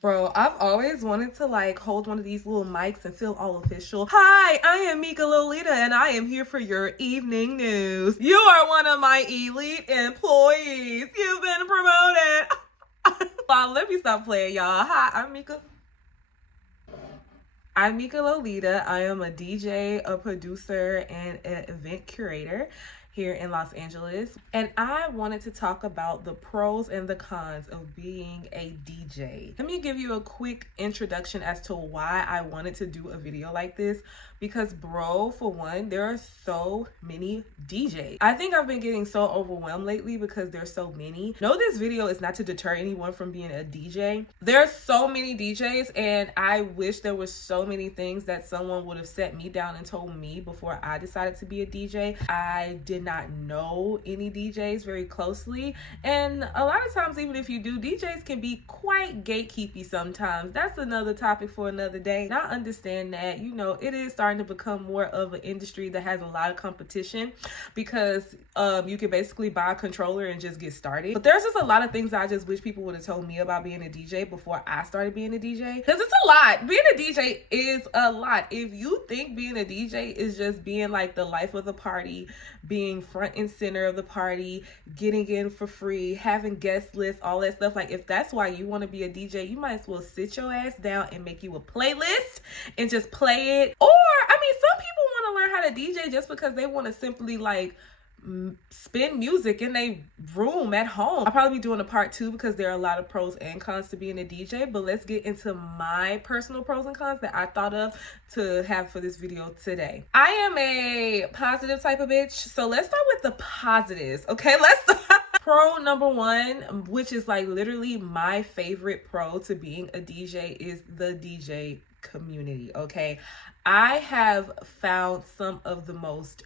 Bro, I've always wanted to like hold one of these little mics and feel all official. Hi, I am Lolita and I am here for your evening news. You are one of my elite employees. You've been promoted. Well, let me stop playing, y'all. Hi, I'm Meka Lolita. I am a DJ, a producer, and an event curator here in Los Angeles. And I wanted to talk about the pros and the cons of being a DJ. Let me give you a quick introduction as to why I wanted to do a video like this. Because bro, for one, there are so many DJs. I think I've been getting so overwhelmed lately because there's so many. No, this video is not to deter anyone from being a DJ. There's so many DJs and I wish there was so many things that someone would have set me down and told me before I decided to be a DJ. I did not know any DJs very closely. And a lot of times, even if you do, DJs can be quite gatekeepy sometimes. That's another topic for another day. And I understand that, you know, it is starting to become more of an industry that has a lot of competition because you can basically buy a controller and just get started. But there's just a lot of things that I just wish people would have told me about being a DJ before I started being a DJ, because it's a lot. Being a DJ is a lot. If you think being a DJ is just being like the life of the party, being front and center of the party, getting in for free, having guest lists, all that stuff, like if that's why you want to be a DJ, you might as well sit your ass down and make you a playlist and just play it. Or I mean, some people want to learn how to DJ just because they want to simply like spin music in their room at home. I'll probably be doing a part 2 because there are a lot of pros and cons to being a DJ, but let's get into my personal pros and cons that I thought of to have for this video today. I am a positive type of bitch, so let's start with the positives. Okay, let's start. Pro number 1, which is like literally my favorite pro to being a DJ, is the DJ community. Okay, I have found some of the most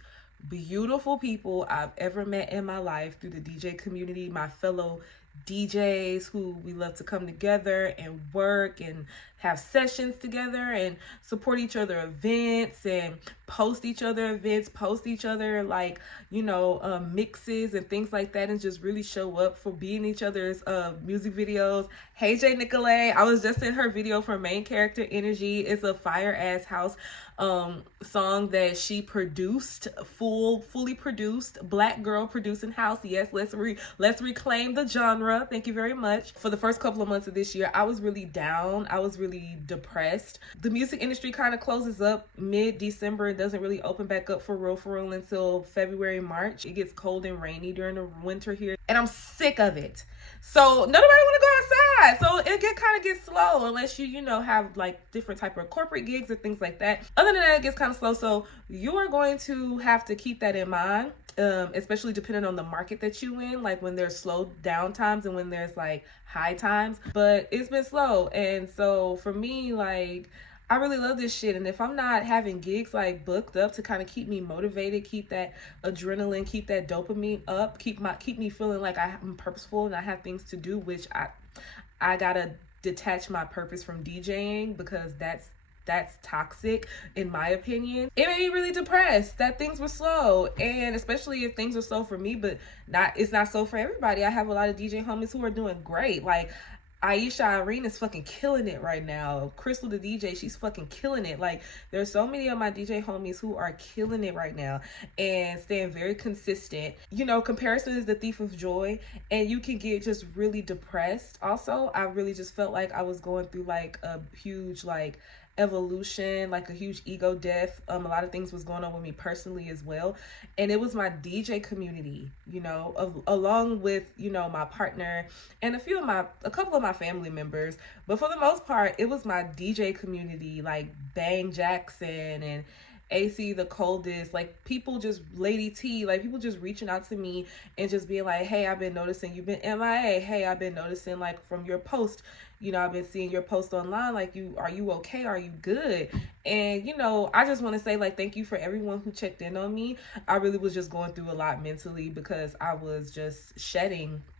beautiful people I've ever met in my life through the DJ community, my fellow DJs who we love to come together and work and have sessions together and support each other events and post each other events, post each other like, you know, mixes and things like that, and just really show up for being each other's music videos. Hey J Nicolay, I was just in her video for Main Character Energy. It's a fire ass house song that she produced, fully produced, black girl producing house. Yes, let's reclaim the genre. Thank you very much. For the first couple of months of this year, I was really down. I was really depressed. The music industry kind of closes up mid-December. It doesn't really open back up for real until February, March. It gets cold and rainy during the winter here, and I'm sick of it. So nobody want to go outside. So it kind of gets slow unless you know, have like different type of corporate gigs and things like that. Other than that, it gets kind of slow. So you are going to have to keep that in mind, especially depending on the market that you in, like when there's slow down times and when there's like high times. But it's been slow. And so for me, like, I really love this shit, and if I'm not having gigs like booked up to kind of keep me motivated, keep that adrenaline, keep that dopamine up, keep me feeling like I'm purposeful and I have things to do, which I gotta detach my purpose from DJing, because that's toxic in my opinion. It made me really depressed that things were slow, and especially if things are slow for me, but it's not so for everybody. I have a lot of DJ homies who are doing great. Like Aisha Irene is fucking killing it right now. Crystal the DJ, she's fucking killing it. Like, there's so many of my DJ homies who are killing it right now and staying very consistent. You know, comparison is the thief of joy, and you can get just really depressed. Also, I really just felt like I was going through like a huge like evolution, like a huge ego death. A lot of things was going on with me personally as well, and it was my DJ community, you know, along with, you know, my partner and a couple of my family members, but for the most part it was my DJ community, like Bang Jackson and AC the Coldest, like people just Lady T, like people just reaching out to me and just being like, hey, I've been noticing you've been MIA. Hey, I've been noticing like from your post, you know, I've been seeing your post online, like are you okay? Are you good? And, you know, I just want to say like, thank you for everyone who checked in on me. I really was just going through a lot mentally because I was just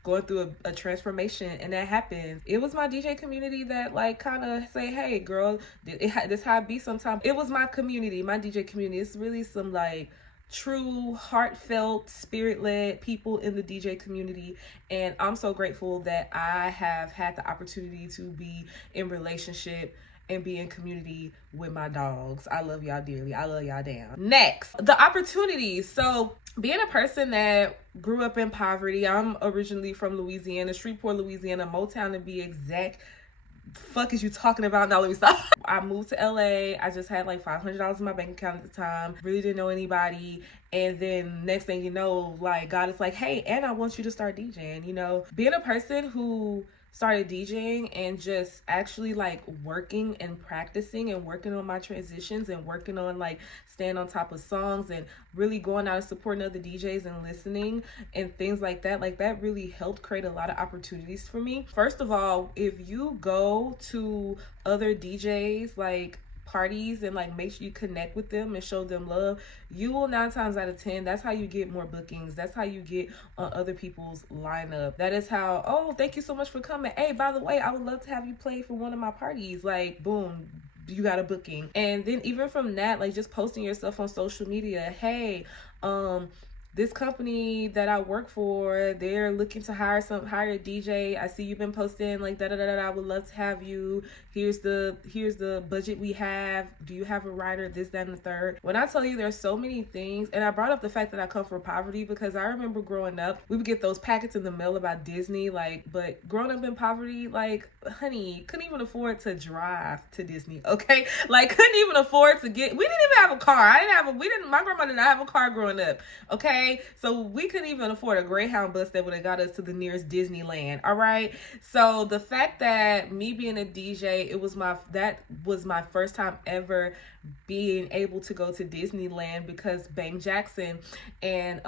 going through a transformation, and that happens. It was my DJ community that like kind of say, hey girl, this how it be sometimes. It was my community, my DJ community. It's really some like true, heartfelt, spirit-led people in the DJ community. And I'm so grateful that I have had the opportunity to be in relationship and be in community with my dogs. I love y'all dearly. I love y'all down. Next, the opportunities. So being a person that grew up in poverty, I'm originally from Louisiana, Shreveport, Louisiana, Motown to be exact. Fuck is you talking about? Now let me stop. I moved to LA. I just had like $500 in my bank account at the time. Really didn't know anybody. And then next thing you know, like God is like, hey, and I want you to start DJing. You know, being a person who started DJing and just actually like working and practicing and working on my transitions and working on like staying on top of songs and really going out and supporting other DJs and listening and things like that really helped create a lot of opportunities for me. First of all, if you go to other DJs like parties and like make sure you connect with them and show them love, you will 9 times out of 10, that's how you get more bookings. That's how you get on other people's lineup. That is how, oh, thank you so much for coming. Hey, by the way, I would love to have you play for one of my parties. Like, boom, you got a booking. And then even from that, like just posting yourself on social media, hey, this company that I work for, they're looking to hire a DJ. I see you've been posting like da da da da. I would love to have you. Here's the budget we have. Do you have a writer? This, that, and the third. When I tell you there's so many things, and I brought up the fact that I come from poverty because I remember growing up, we would get those packets in the mail about Disney, like, but growing up in poverty, like, honey, couldn't even afford to drive to Disney, okay? Like, couldn't even afford to we didn't even have a car. My grandma did not have a car growing up, okay? So we couldn't even afford a Greyhound bus that would have got us to the nearest Disneyland, all right? So the fact that me being a DJ, that was my first time ever being able to go to Disneyland because Bang Jackson and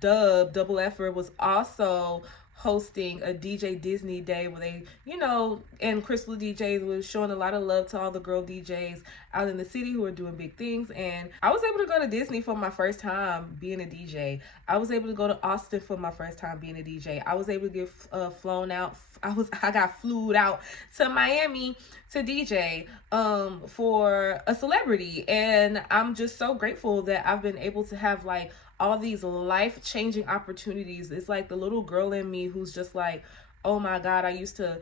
Double Effort was also hosting a DJ Disney Day where they, you know, and Crystal DJs was showing a lot of love to all the girl DJs out in the city who are doing big things. And I was able to go to Disney for my first time being a DJ. I was able to go to Austin for my first time being a DJ. I was able to get flown out. I got flew out to Miami to DJ for a celebrity. And I'm just so grateful that I've been able to have like all these life-changing opportunities. It's like the little girl in me who's just like, oh my God, I used to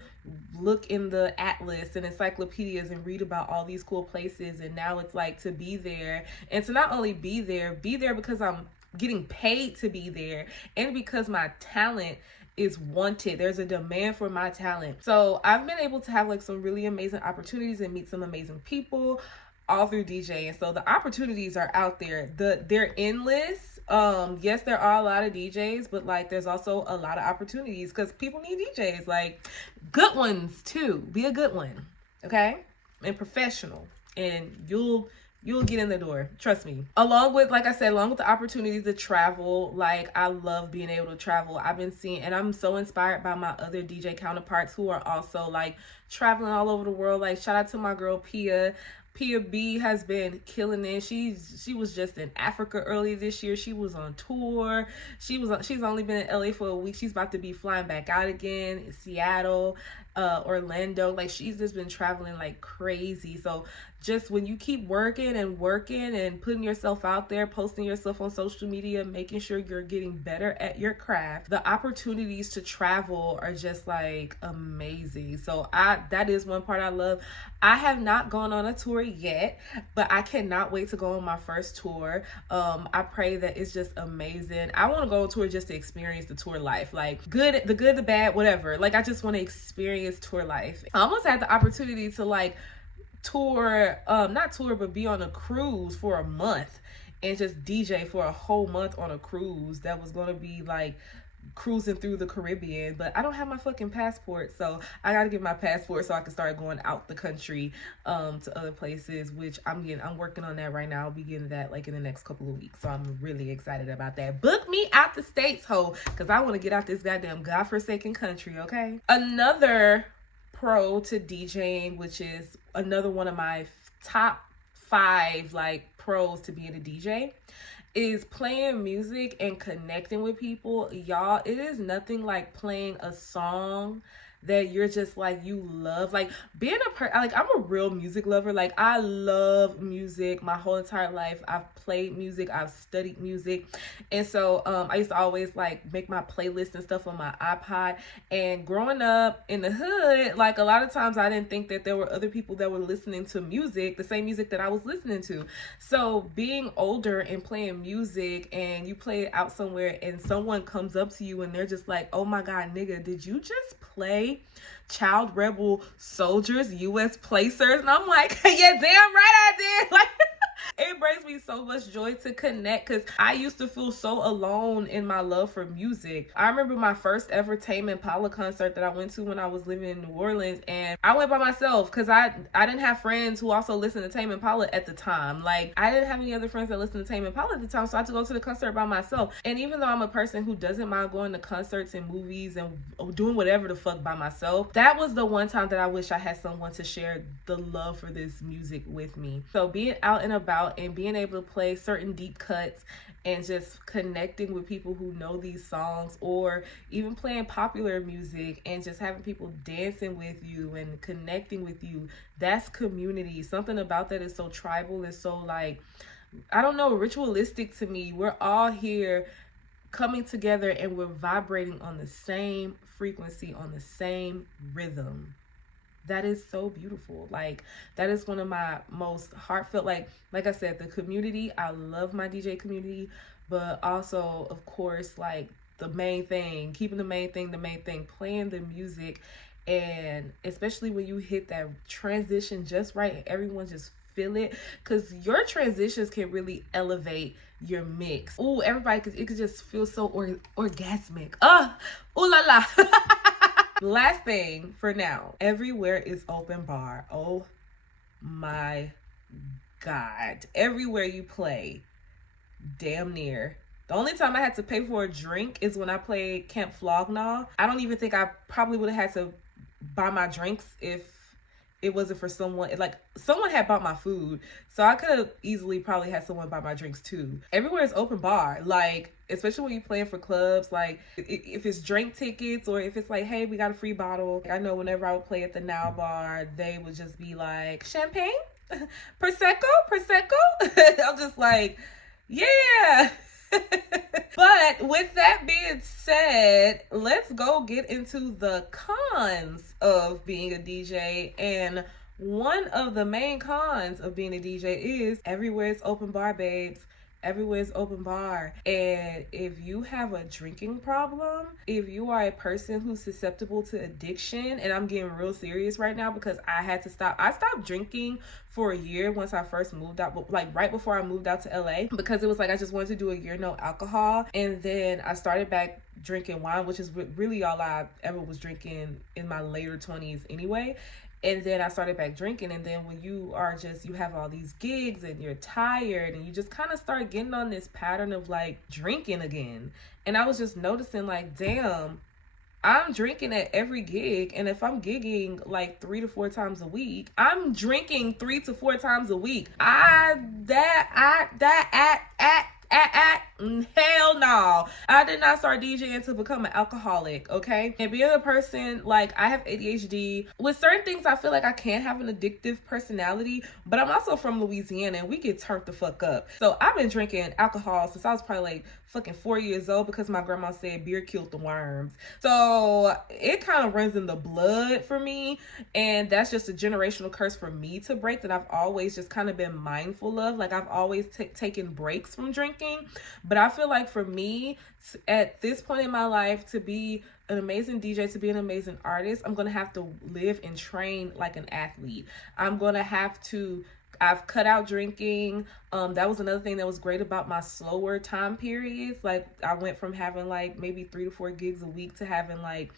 look in the atlas and encyclopedias and read about all these cool places. And now it's like to be there and to not only be there because I'm getting paid to be there and because my talent is wanted. There's a demand for my talent. So I've been able to have like some really amazing opportunities and meet some amazing people all through DJing. So the opportunities are out there. They're endless. Yes, there are a lot of DJs, but like there's also a lot of opportunities because people need DJs, like good ones too. Be a good one, okay? And professional, and you'll get in the door. Trust me. Along with the opportunities to travel, like I love being able to travel. I've been seeing, and I'm so inspired by my other DJ counterparts who are also like traveling all over the world. Like shout out to my girl Pia. Pia B has been killing it. She was just in Africa early this year. She was on tour. She's only been in LA for a week. She's about to be flying back out again in Seattle, Orlando. Like she's just been traveling like crazy. So just when you keep working and putting yourself out there, posting yourself on social media, making sure you're getting better at your craft, the opportunities to travel are just like amazing. So that is one part I love. I have not gone on a tour yet, but I cannot wait to go on my first tour. I pray that it's just amazing. I want to go on tour just to experience the tour life, like the good, the bad, whatever. Like I just want to experience tour life. I almost had the opportunity to like but be on a cruise for a month and just DJ for a whole month on a cruise that was going to be like cruising through the Caribbean, but I don't have my fucking passport, so I gotta get my passport so I can start going out the country to other places, which I'm working on that right now. I'll be getting that like in the next couple of weeks, so I'm really excited about that. Book me out the States, ho, because I want to get out this goddamn godforsaken country, okay? Another pro to DJing, which is another one of my top 5 like pros to being a DJ, is playing music and connecting with people. Y'all, it is nothing like playing a song that you're just like, you love, like being like I'm a real music lover. Like I love music my whole entire life. I've played music, I've studied music. And so I used to always like make my playlist and stuff on my iPod. And growing up in the hood, like a lot of times I didn't think that there were other people that were listening to music, the same music that I was listening to. So being older and playing music, and you play it out somewhere and someone comes up to you and they're just like, oh my God, nigga, did you just play Child Rebel Soldiers US Placers? And I'm like, yeah, damn right I did. Like it brings me so much joy to connect, because I used to feel so alone in my love for music. I remember my first ever Tame Impala concert that I went to when I was living in New Orleans, and I went by myself because I didn't have friends who also listened to Tame Impala at the time. Like I didn't have any other friends that listened to Tame Impala at the time, so I had to go to the concert by myself. And even though I'm a person who doesn't mind going to concerts and movies and doing whatever the fuck by myself, that was the one time that I wish I had someone to share the love for this music with me. So being out and about and being able to play certain deep cuts and just connecting with people who know these songs, or even playing popular music and just having people dancing with you and connecting with you, that's community. Something about that is so tribal and so, like, I don't know, ritualistic to me. We're all here coming together and we're vibrating on the same frequency, on the same rhythm. That is so beautiful. Like that is one of my most heartfelt, like I said, the community. I love my DJ community, but also of course like the main thing, keeping the main thing, playing the music. And especially when you hit that transition just right and everyone just feel it, because your transitions can really elevate your mix. Oh, everybody, because it could just feel so orgasmic. Ooh la la. Last thing for now, everywhere is open bar. Oh my God. Everywhere you play, damn near. The only time I had to pay for a drink is when I played Camp Flog Gnaw. I don't even think I probably would have had to buy my drinks if it wasn't for someone. Like someone had bought my food, so I could have easily probably had someone buy my drinks too. Everywhere is open bar, like especially when you playing for clubs, like if it's drink tickets or if it's like, hey, we got a free bottle. I know whenever I would play at the Now Bar, they would just be like, champagne, prosecco. I'm just like, yeah. But with that being said, let's go get into the cons of being a DJ. And one of the main cons of being a DJ is everywhere is open bar, babes. Everywhere is open bar. And if you have a drinking problem, if you are a person who's susceptible to addiction, and I'm getting real serious right now because I had to stop. I stopped drinking for a year once I first moved out, like right before I moved out to LA, because it was like I just wanted to do a year no alcohol. And then I started back drinking wine, which is really all I ever was drinking in my later 20s anyway. And then I started back drinking. And then when you have all these gigs and you're tired and you just kind of start getting on this pattern of like drinking again. And I was just noticing like, damn, I'm drinking at every gig. And if I'm gigging like 3 to 4 times a week, I'm drinking 3 to 4 times a week. Hell no. I did not start DJing to become an alcoholic, okay? And being a person, like, I have ADHD. With certain things, I feel like I can have an addictive personality, but I'm also from Louisiana and we get turned the fuck up. So I've been drinking alcohol since I was probably like fucking 4 years old, because my grandma said beer killed the worms. So it kind of runs in the blood for me, and that's just a generational curse for me to break that I've always just kind of been mindful of. Like I've always taken breaks from drinking, but I feel like for me at this point in my life, to be an amazing DJ, to be an amazing artist, I'm gonna have to live and train like an athlete. I've cut out drinking. That was another thing that was great about my slower time periods. Like I went from having like maybe 3 to 4 gigs a week to having like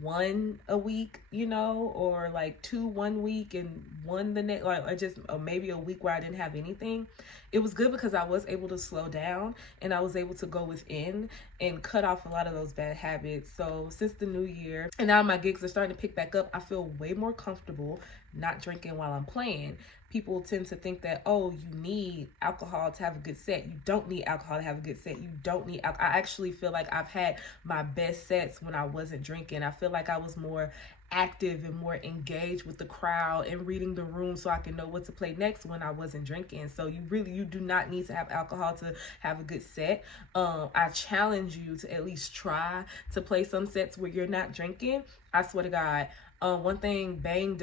1 a week, you know, or like 2 one week and 1 the next, like I just maybe a week where I didn't have anything. It was good because I was able to slow down and I was able to go within and cut off a lot of those bad habits. So since the new year and now my gigs are starting to pick back up, I feel way more comfortable not drinking while I'm playing. People tend to think that, oh, you need alcohol to have a good set. You don't need alcohol to have a good set. You don't need I actually feel like I've had my best sets when I wasn't drinking. I feel like I was more active and more engaged with the crowd and reading the room so I can know what to play next when I wasn't drinking. So you do not need to have alcohol to have a good set. I challenge you to at least try to play some sets where you're not drinking. I swear to God. One thing Bang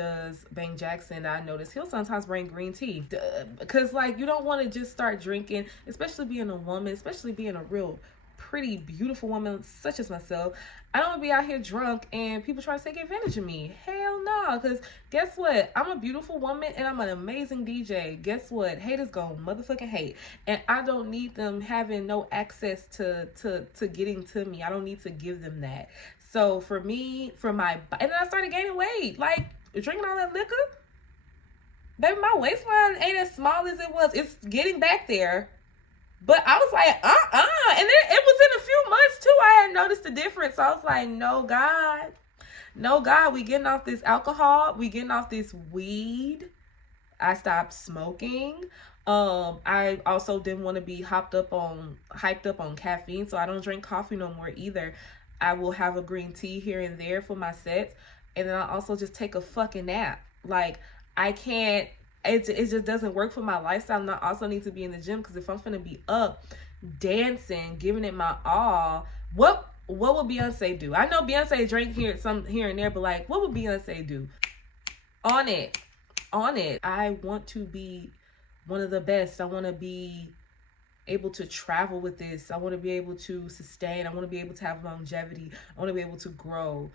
Jackson, I noticed, he'll sometimes bring green tea. Because, like, you don't want to just start drinking, especially being a woman, especially being a real pretty, beautiful woman such as myself. I don't want to be out here drunk and people try to take advantage of me. Hell no, because guess what? I'm a beautiful woman and I'm an amazing DJ. Guess what? Haters gonna motherfucking hate. And I don't need them having no access to getting to me. I don't need to give them that. So for me, and then I started gaining weight. Like, drinking all that liquor, baby, my waistline ain't as small as it was. It's getting back there. But I was like, and then it was in a few months too, I had noticed the difference. So I was like, no, God, we getting off this alcohol. We getting off this weed. I stopped smoking. I also didn't want to be hyped up on caffeine. So I don't drink coffee no more either. I will have a green tea here and there for my sets. And then I also just take a fucking nap. Like, I can't. It just doesn't work for my lifestyle. And I also need to be in the gym, because if I'm finna be up dancing, giving it my all, what would Beyonce do? I know Beyonce drank here and there, but like, what would Beyonce do? On it. I want to be one of the best. I want to be able to travel with this. I want to be able to sustain. I want to be able to have longevity. I want to be able to grow.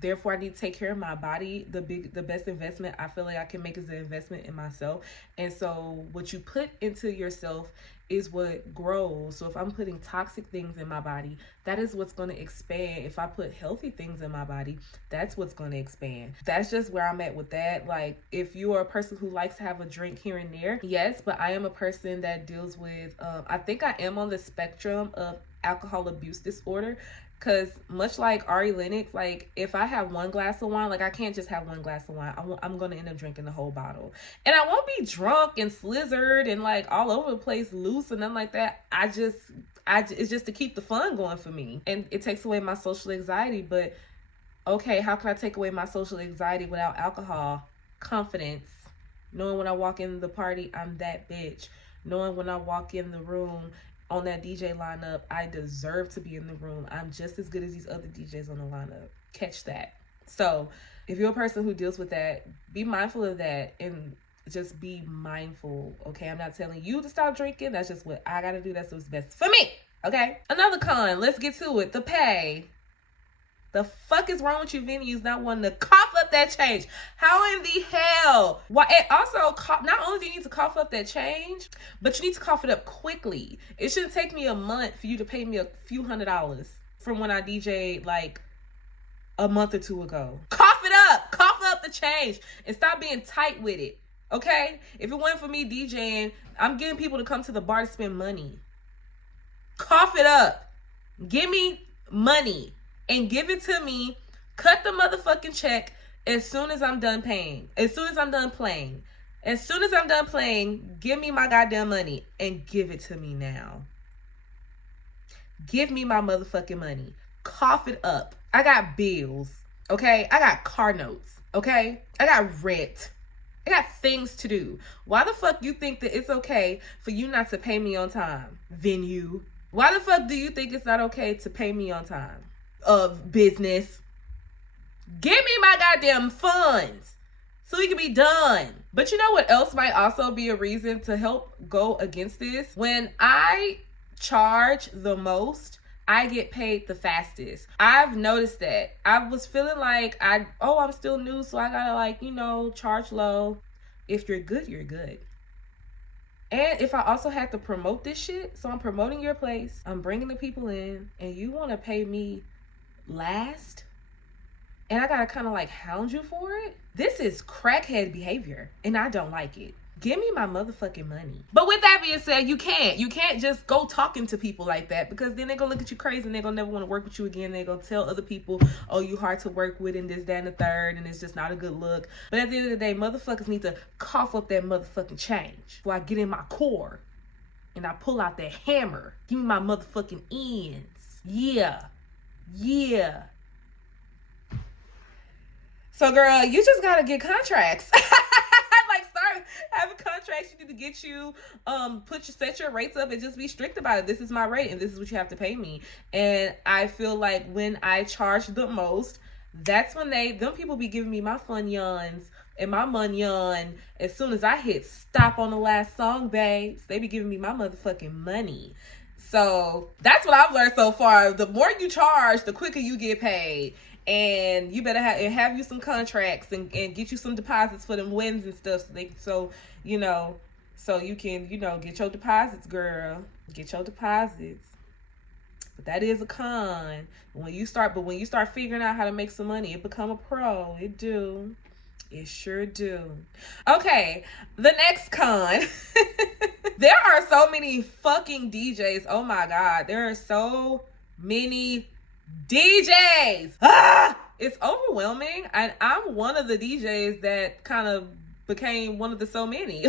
Therefore I need to take care of my body. The best investment I feel like I can make is an investment in myself. And so what you put into yourself is what grows. So if I'm putting toxic things in my body, that is what's going to expand. If I put healthy things in my body, that's what's going to expand. That's just where I'm at with that. Like, if you are a person who likes to have a drink here and there, yes, but I am a person that deals with, I think I am on the spectrum of alcohol abuse disorder. Because much like Ari Lennox, like, if I have one glass of wine, like, I can't just have one glass of wine. I'm going to end up drinking the whole bottle. And I won't be drunk and slizzard and, like, all over the place, loose and nothing like that. It's just to keep the fun going for me. And it takes away my social anxiety. But, okay, how can I take away my social anxiety without alcohol? Confidence. Knowing when I walk in the party, I'm that bitch. Knowing when I walk in the room on that DJ lineup, I deserve to be in the room. I'm just as good as these other DJs on the lineup. Catch that. So if you're a person who deals with that, be mindful of that and just be mindful. Okay, I'm not telling you to stop drinking. That's just what I gotta do. That's what's best for me. Okay, another con. Let's get to it. The pay. The fuck is wrong with you venues not wanting to cough up that change? How in the hell? Why? And also, not only do you need to cough up that change, but you need to cough it up quickly. It shouldn't take me a month for you to pay me a few $100s from when I DJ'd like a month or two ago. Cough it up. Cough up the change and stop being tight with it. Okay? If it wasn't for me DJing, I'm getting people to come to the bar to spend money. Cough it up. Give me money. And give it to me. Cut the motherfucking check as soon as I'm done paying. As soon as I'm done playing. As soon as I'm done playing, give me my goddamn money. And give it to me now. Give me my motherfucking money. Cough it up. I got bills. Okay? I got car notes. Okay? I got rent. I got things to do. Why the fuck you think that it's okay for you not to pay me on time? Venue. Why the fuck do you think it's not okay to pay me on time? Of business. Give me my goddamn funds so we can be done. But you know what else might also be a reason to help go against this? When I charge the most, I get paid the fastest. I've noticed that. I was feeling like I'm still new, so I gotta charge low. If you're good, you're good. And if I also had to promote this shit, so I'm promoting your place, I'm bringing the people in, and you want to pay me last, and I gotta kind of like hound you for it. This is crackhead behavior, and I don't like it. Give me my motherfucking money. But with that being said, you can't just go talking to people like that, because then they're gonna look at you crazy and they're gonna never want to work with you again. They're gonna tell other people, oh, you hard to work with and this, that, and the third, and it's just not a good look. But at the end of the day, motherfuckers need to cough up that motherfucking change before I get in my core and I pull out that hammer. Give me my motherfucking ends. Yeah. So girl, you just gotta get contracts. Like start having contracts. You need to get you set your rates up and just be strict about it. This is my rate and this is what you have to pay me. And I feel like when I charge the most, that's when them people be giving me my fun yawns and my munyon as soon as I hit stop on the last song, babes. They be giving me my motherfucking money. So that's what I've learned so far. The more you charge, the quicker you get paid. And you better have you some contracts and get you some deposits for them wins and stuff so you can, get your deposits, girl. Get your deposits. But that is a con. When you start figuring out how to make some money, it become a pro. It do. It sure do. Okay, the next con. There are so many fucking DJs. Oh my God. There are so many DJs. It's overwhelming. And I'm one of the DJs that kind of became one of the so many.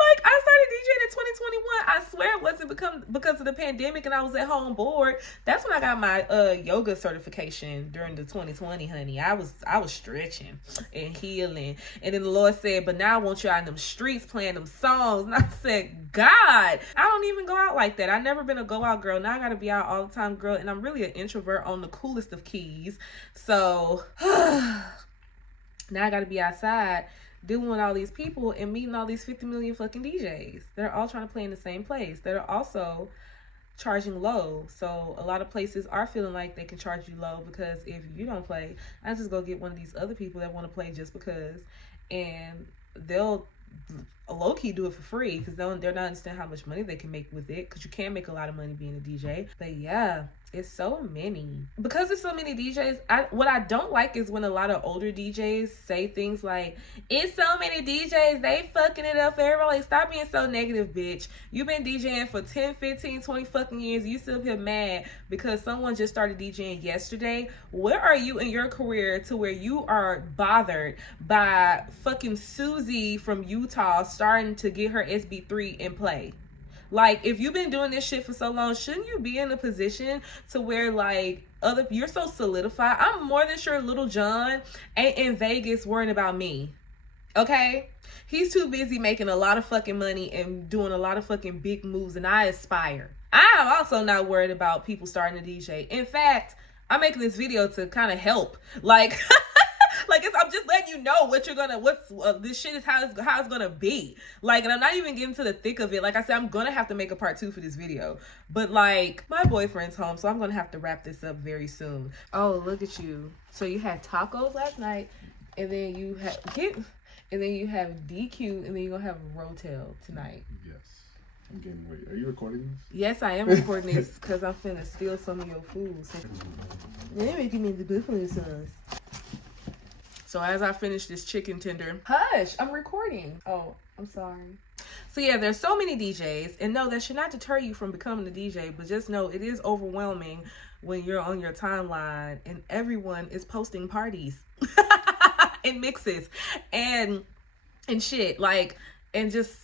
Like I started DJing in 2021. I swear it wasn't because of the pandemic and I was at home bored. That's when I got my yoga certification during the 2020, honey. I was stretching and healing. And then the Lord said, but now I want you out in them streets playing them songs. And I said, God, I don't even go out like that. I've never been a go out girl. Now I gotta be out all the time, girl. And I'm really an introvert on the coolest of keys. So now I gotta be outside dealing with all these people and meeting all these 50 million fucking DJs that are all trying to play in the same place, that are also charging low. So a lot of places are feeling like they can charge you low because if you don't play, I just go get one of these other people that want to play just because, and they'll low-key do it for free because they're not understand how much money they can make with it, because you can make a lot of money being a DJ. But yeah, it's so many. Because there's so many DJs, what I don't like is when a lot of older DJs say things like, it's so many DJs, they fucking it up for everybody. Like, stop being so negative, bitch. You've been DJing for 10, 15, 20 fucking years. You still here mad because someone just started DJing yesterday. Where are you in your career to where you are bothered by fucking Susie from Utah starting to get her SB3 in play? Like, if you've been doing this shit for so long, shouldn't you be in a position to where, like, you're so solidified? I'm more than sure Little John ain't in Vegas worrying about me. Okay? He's too busy making a lot of fucking money and doing a lot of fucking big moves, and I aspire. I'm also not worried about people starting to DJ. In fact, I'm making this video to kind of help. Like... I'm just letting you know this shit is how it's gonna be. Like, and I'm not even getting to the thick of it. Like I said, I'm gonna have to make a part 2 for this video. But like, my boyfriend's home, so I'm gonna have to wrap this up very soon. Oh, look at you. So you had tacos last night, and then you have DQ, and then you're gonna have Rotel tonight. Yes. I'm getting ready. Are you recording this? Yes, I am recording this because I'm finna steal some of your food. So, they're making me the buffalo sauce. So as I finish this chicken tender, hush, I'm recording. Oh, I'm sorry. So yeah, there's so many DJs, and no, that should not deter you from becoming a DJ, but just know it is overwhelming when you're on your timeline and everyone is posting parties and mixes and shit, like, and just,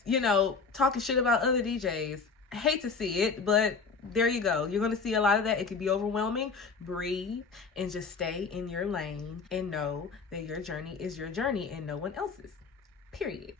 talking shit about other DJs. I hate to see it, but there you go. You're going to see a lot of that. It can be overwhelming. Breathe and just stay in your lane and know that your journey is your journey and no one else's. Period.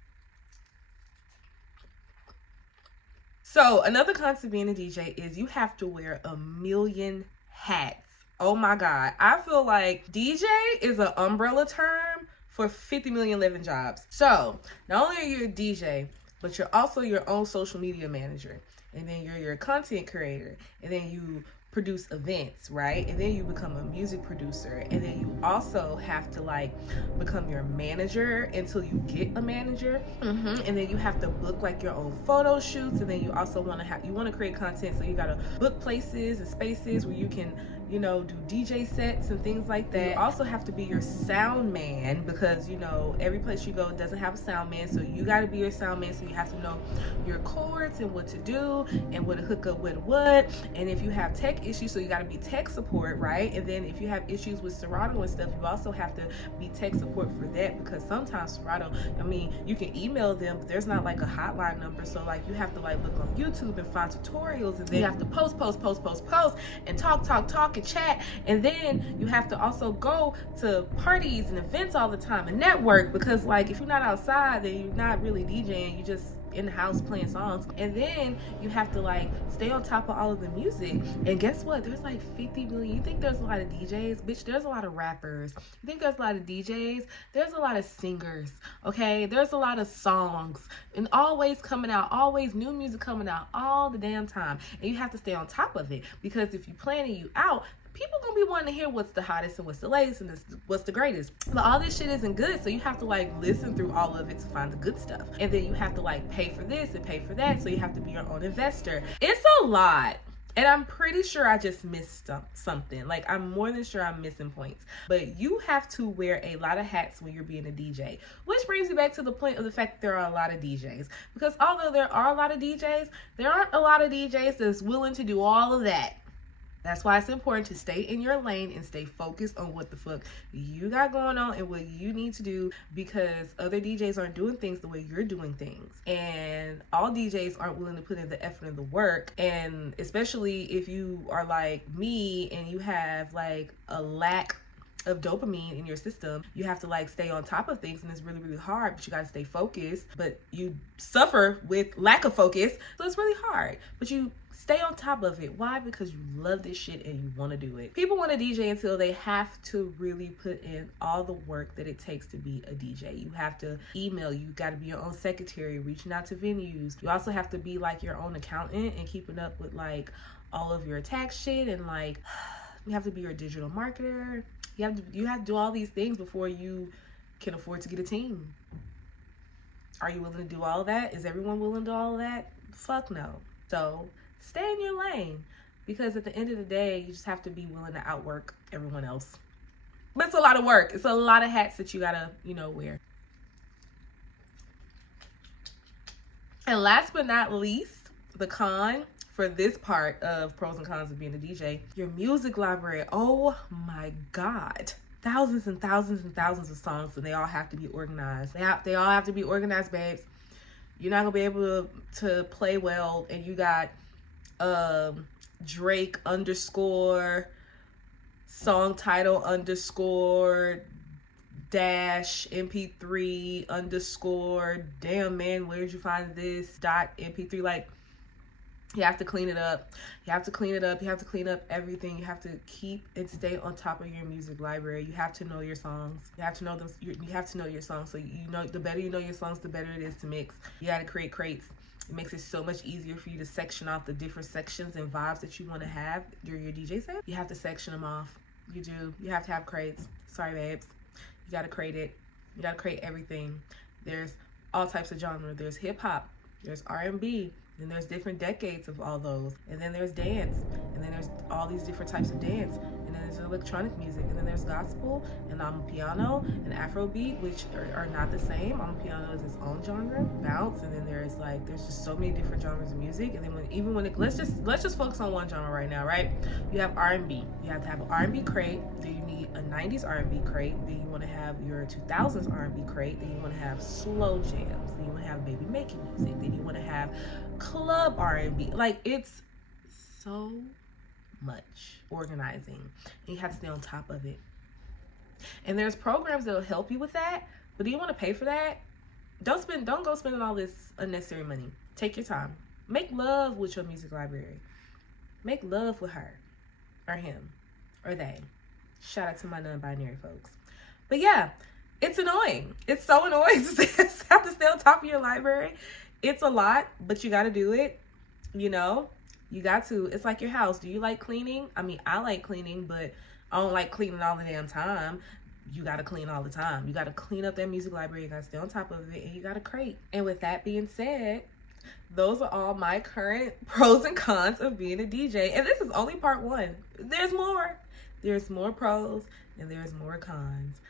So another concept being a DJ is you have to wear a million hats. Oh my God. I feel like DJ is an umbrella term for 50 million living jobs. So not only are you a DJ, but you're also your own social media manager. And then you're your content creator, and then you produce events, right? And then you become a music producer, and then you also have to like become your manager until you get a manager. And then you have to book like your own photo shoots, and then you also want to create content, so you gotta book places and spaces where you can do DJ sets and things like that. You also have to be your sound man because every place you go doesn't have a sound man, so you got to be your sound man. So you have to know your chords and what to do and what to hook up with what. And if you have tech issues, so you got to be tech support, right? And then if you have issues with Serato and stuff, you also have to be tech support for that, because sometimes Serato, you can email them, but there's not like a hotline number, so like you have to like look on YouTube and find tutorials, and then you have to post and talk talk and chat, and then you have to also go to parties and events all the time and network, because like if you're not outside, then you're not really DJing, you just in the house playing songs. And then you have to like stay on top of all of the music. And guess what? There's like 50 million. You think there's a lot of DJs? Bitch, there's a lot of rappers. You think there's a lot of DJs? There's a lot of singers, okay? There's a lot of songs, and always coming out, always new music coming out all the damn time. And you have to stay on top of it, because if you planning you out, people gonna be wanting to hear what's the hottest and what's the latest and what's the greatest. But all this shit isn't good, so you have to like listen through all of it to find the good stuff. And then you have to like pay for this and pay for that, so you have to be your own investor. It's a lot. And I'm pretty sure I just missed something. Like, I'm more than sure I'm missing points. But you have to wear a lot of hats when you're being a DJ. Which brings me back to the point of the fact that there are a lot of DJs. Because although there are a lot of DJs, there aren't a lot of DJs that's willing to do all of that. That's why it's important to stay in your lane and stay focused on what the fuck you got going on and what you need to do, because other DJs aren't doing things the way you're doing things. And all DJs aren't willing to put in the effort and the work. And especially if you are like me and you have like a lack of dopamine in your system, you have to like stay on top of things, and it's really, really hard, but you gotta stay focused. But you suffer with lack of focus, so it's really hard. But you stay on top of it. Why? Because you love this shit and you want to do it. People want to DJ until they have to really put in all the work that it takes to be a DJ. You have to email, you got to be your own secretary, reaching out to venues. You also have to be like your own accountant and keeping up with like all of your tax shit, and like you have to be your digital marketer. You have to do all these things before you can afford to get a team. Are you willing to do all of that? Is everyone willing to do all of that? Fuck no. So stay in your lane, because at the end of the day, you just have to be willing to outwork everyone else. But it's a lot of work. It's a lot of hats that you gotta, wear. And last but not least, the con for this part of pros and cons of being a DJ, your music library. Oh my God. Thousands and thousands and thousands of songs, and they all have to be organized. They all have to be organized, babes. You're not gonna be able to play well, and you got Drake _ song title _ dash mp3 _ damn man, where'd you find this .mp3. Like, you have to clean it up. You have to clean it up. You have to clean up everything. You have to keep and stay on top of your music library. You have to know your songs. You have to know them. You have to know your songs. So the better you know your songs, the better it is to mix. You got to create crates. It makes it so much easier for you to section off the different sections and vibes that you want to have during your DJ set. You have to section them off. You do. You have to have crates. Sorry, babes. You got to crate it. You got to crate everything. There's all types of genre. There's hip hop. There's R&B. Then there's different decades of all those. And then there's dance. And then there's all these different types of dance. And then there's electronic music. And then there's gospel and Amapiano and Afrobeat, which are not the same. Amapiano is its own genre, bounce. And then there's just so many different genres of music. And then let's just focus on one genre right now, right? You have R&B. You have to have an R&B crate. Then you need a 90s R&B crate. Then you want to have your 2000s R&B crate. Then you want to have slow jams. Then you want to have baby making music. Then you want to have club R&B. Like, it's so much organizing, and you have to stay on top of it. And there's programs that'll help you with that, but do you want to pay for that? Don't go spending all this unnecessary money. Take your time. Make love with your music library. Make love with her or him or they. Shout out to my non-binary folks. But yeah, it's annoying. It's so annoying to have to stay on top of your library. It's a lot, but you got to do it. You got to. It's like your house. Do you like cleaning? I mean, I like cleaning, but I don't like cleaning all the damn time. You got to clean all the time. You got to clean up that music library. You got to stay on top of it, and you got to crate. And with that being said, those are all my current pros and cons of being a DJ. And this is only part one. There's more. There's more pros and there's more cons.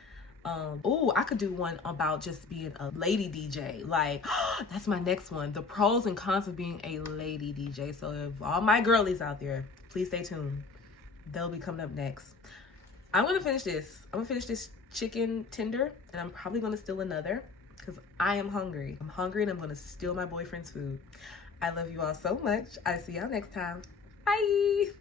I could do one about just being a lady DJ. Like, that's my next one. The pros and cons of being a lady DJ. So if all my girlies out there, please stay tuned. They'll be coming up next. I'm gonna finish this. I'm gonna finish this chicken tender, and I'm probably gonna steal another because I am hungry. I'm hungry and I'm gonna steal my boyfriend's food. I love you all so much. I'll see y'all next time. Bye.